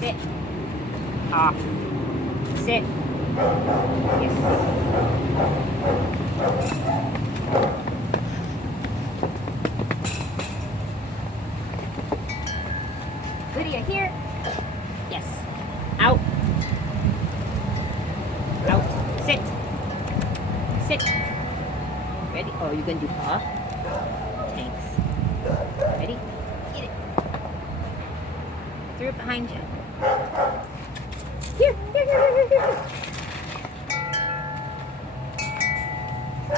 Sit. Off. Sit. Yes. Lydia, here. Yes. Out. Out. Sit. Sit. Ready? Oh, you're gonna do paw? Thanks. Ready? Get it. Throw it behind you. Here.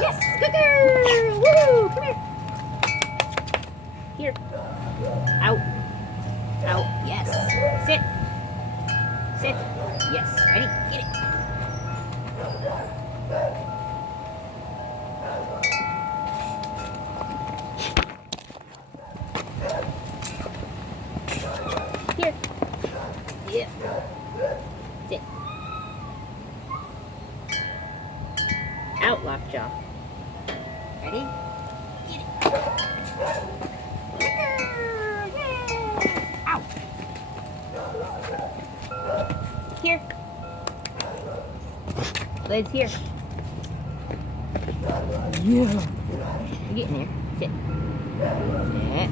Yes, good girl. Woo! Come here. Here. Out. Out. Yes. Sit. Sit. Yes. Ready? Get it. Here. Yeah. Sit. Out, lockjaw. Ready? Get it. Yay! Out. Here. Legs here. Yeah. You get in there. Sit. Sit.